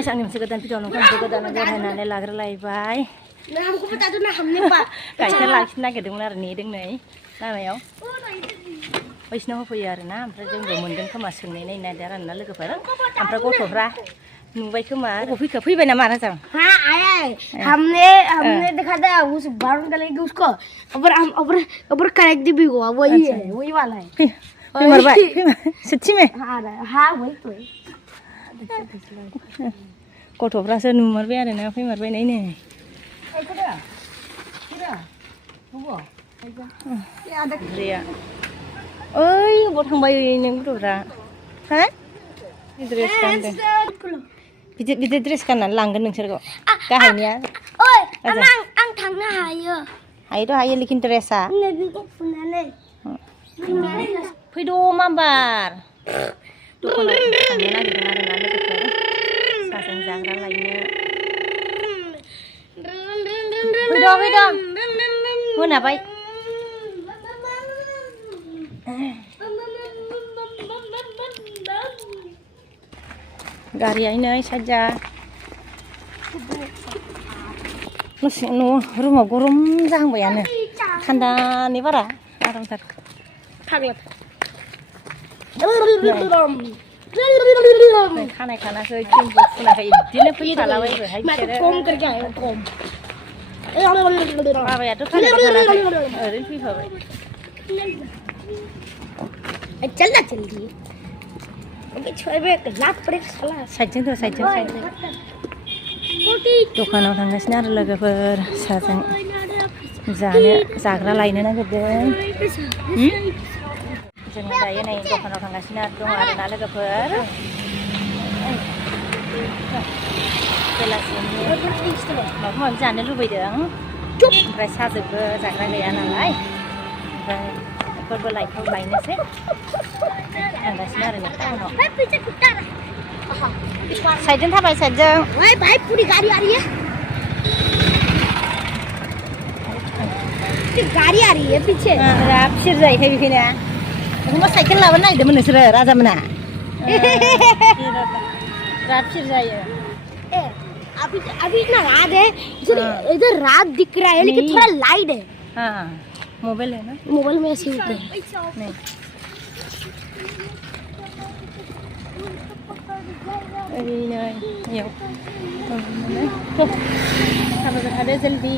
Guys आंनि मोनसे गोदान भिडिअ नोंथांखौ गोदान बरायनानै लाग्रोलायबाय गाइखेर लाखिनो नागिरदोंमोन आरो नेदों नै लामायाव बैसिनाव होफैयो आरोना ओमफ्राय जोंबो मोनदों खोमा सोंनाय नायनो नागिरदों आरोना लोगोफोर ओमफ्राय गथ'फ्रा नुबाय खोमा फैबाय नामा राजा हाँ आया है हमने देखा था उस बारून डालेंगे उसको अब करेक्ट भी हुआ वही है वही वाला है फैमारबाय सच्ची में हाँ वही तो गथ'फ्रासो नुमारबाय आरोना फैमारबाय नै ओइ अबाव थांबाय नों गथ'फ्रा हा ड्रेस गानदों बिदि ड्रेस गाननानै लांगोन नोंसोरखौ गाहायनिया आं थांनो हायो हायो लेकिन ड्रेसा फैद' माबार दखानाव थांनो नागिरदों आरोना लोगोफोर साहाजों जाग्रा लायनो फैद' मोनाबाय गारियानो साजा न' रुमाव गरम जाहांबायानो थान्दानि बारा आरामथार खानाय खानाखै क्रिमबो फुनाखै बिदिनो फैफालाबायबोहाय बिसोरो माबायाथ' खानायबो खानाखै ओरैनो फैफाबाय चलना जल्दी साइडजों दखानाव थांगासिनो आरो लोगोफोर साहाजों जाग्रा लायनो नागिरदों जों दायो नै दखानाव थांगासिनो दं आरोना लोगोफोर बेलासिनि माबा माबि जानो लुबैदों ओमफ्राय साहाजोंबो जाग्रा गैया नालाय ओमफ्राय बेफोरबो लायनोसै थांगासिनो आरो ना टाउनाव साइडजों थाबाय साइडजों भाई पूरी गाड़ी आ रही है गाड़ी आ रही है पीछे फिर जाहैखाय बेखायनो एखमबा साइकेल लाबोनो नागिरदोंमोन नोंसोरो राजामोना रात फिर जायो अभी इतना रात है इधर रात दिख रहा है लेकिन थोड़ा लाइट है हाँ मोबाइल है ना मोबाइल में ऐसे होते हैं नहीं अभी नहीं यो तो ada जल्दी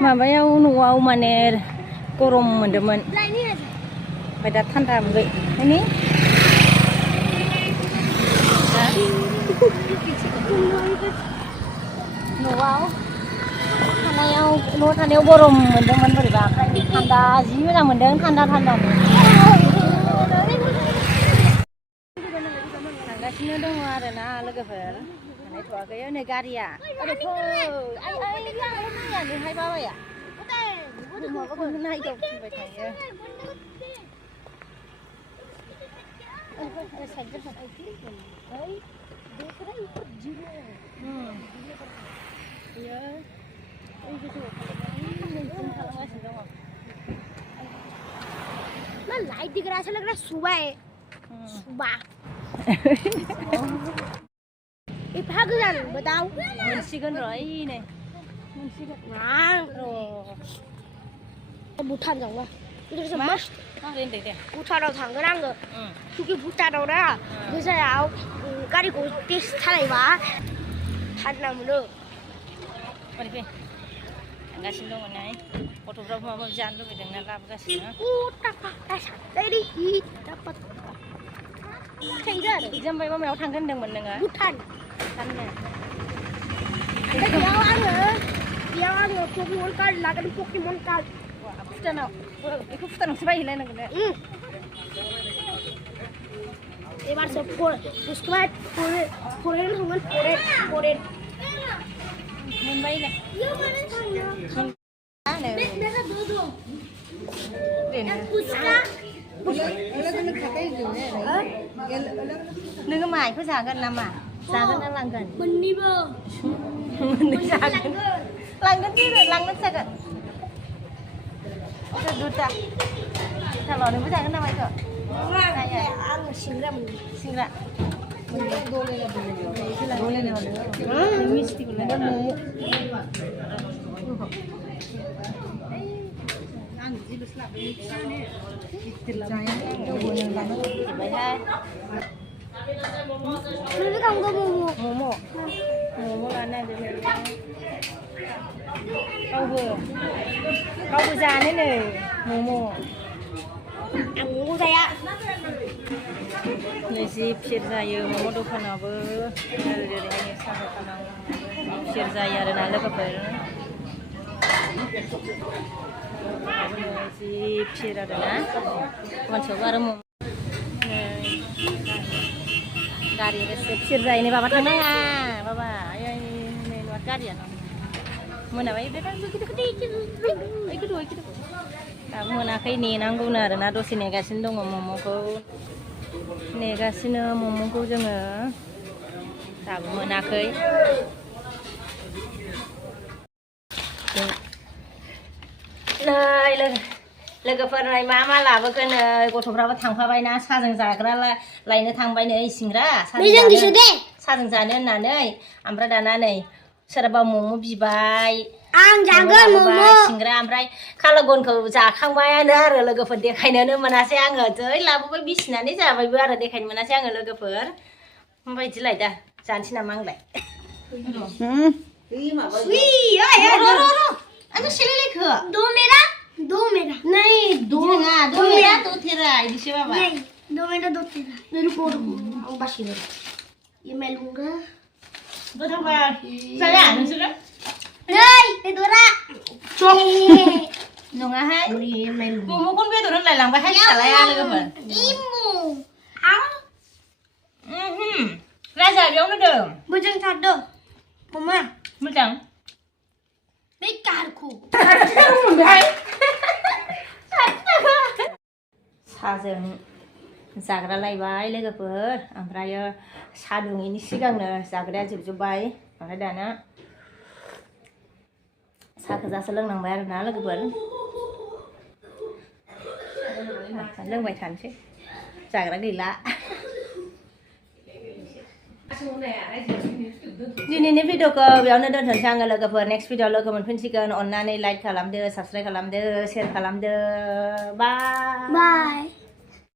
माबायाव न'आव माने गरम मोनदोंमोन ओमफ्राय दा थान्दा मोनबाय माने न'आव थानायाव गरम मोनदोंमोन बोरैबा ओमफ्राय थान्दा जि मोजां मोनदों थान्दा थांगासिनो दङ आरोना लोगोफोर थानायथ'वाखै नै गारिया ओरैथ' नायानोहाय बाबाया माबाखौनो नायदावफिनबाय थायो लाइट दिख रहा है ऐसा लग रहा है सुबह है सुबह ये भाग जान बताओ मोनसिगोन र' ओइ नै मोनसिगोन भुटान जाऊंगा इधर से मस्त दे भुटानाव थांगोन आङो क्योंकि भुटानाव ना गोजायाव गारिखौ टेस्ट खालायबा थान्दा मोनो थांगासिनो दङ नै गथ'फ्राबो माबा माबि जानो लुबैदों ना लाबोगासिनो एगजाम बायबा मायाव थांगोन होनदोंमोन नोङो भुटान थांनो बेयाव आङो पकेमन कार्ड लागोन पकेमन कार्ड भुटानाव बेखौ भुटानावसो बायहैलायनांगोन ने एबार सब उसके बाद फरेन होगोन फरेन मोनबाय ने नोङो माइखौ जागोन नामा जागोन ना लांगोन मोननैबो जागोन लांगोन जागोन दुटा salon ini bisa kan namanya kok? Ang singra mo. Singra. Boleh nih ada. Mesti boleh. Ada momo. Tapi kamu gak momo. Momo. Momo mana dia? Kau berjalan ini, momo. Aku saya. Nasi pir saya, momo tu kan apa? Dari ini sampai kanang pir saya ada nala kabar. Nasi pir ada na, kawan coba remu. Dari nasi pir saya ini bapak tenang ah, bapak. Ayo ini luar kari ya. Mana bayi dia kan begitu ikut. Kamu nak ini nanggung nara, nado sini negasin dong momoku, negasin momoku jangan. Kamu nak लोगोफोरनाय मा मा लाबोगोन गथ'फ्राबो थांफाबाय ना साजों जाग्रा लायनो थांबाय नै सिंग्रा साजों जानो होननानै ओमफ्राय दाना नै सोरबा मम' बिबाय Ang jaga momo. सिंग्रा ओमफ्राय कालागनखौ जाखांबायानो आरो लोगोफोर देखायनोनो मोनासै आङो जै लाबोबाय बिसिनानै जाबायबो आरो देखायनो मोनासै आङो लोगोफोर माबायदिलाय दा जानोसै नामा आंलाय आंथ' सेलायलायखो दो मेरा नहीं दो ना दो मेरा दो तेरा इसे बाबा नहीं दो मेरा दो तेरा मेरे को ang basi na ये मैं लूंगा गोथावबा जाया नोंसोरो नै बेदरा चंग नङाहाय ये मैं लूंगा मम'खौनो बेदर होनलायलांबायहाय फिसालाया लोगोफोर इमु आं राजा बेयावनो दं मोजां थादो ममा मोजां बे कारखौ मोनबाय साजों जाग्रा लायबाय लोगोफोर ओमफ्रायो सा दुङैनि सिगांनो जाग्राया जोबजोब्बाय ओमफ्राय दाना साखौ जासो लोंनांबाय आरोना लोगोफोर लोंबाय थानोसै जाग्रा गैला दिनैनि भिडिअखौ बेयावनो दोनथ'नोसै आङो लोगोफोर नेक्स्ट भिडिअ लोगो मोनफिनसिगोन अननानै लाइक खालामदो साबस्क्राइब खालामदो शेयार खालामदो बाय बाय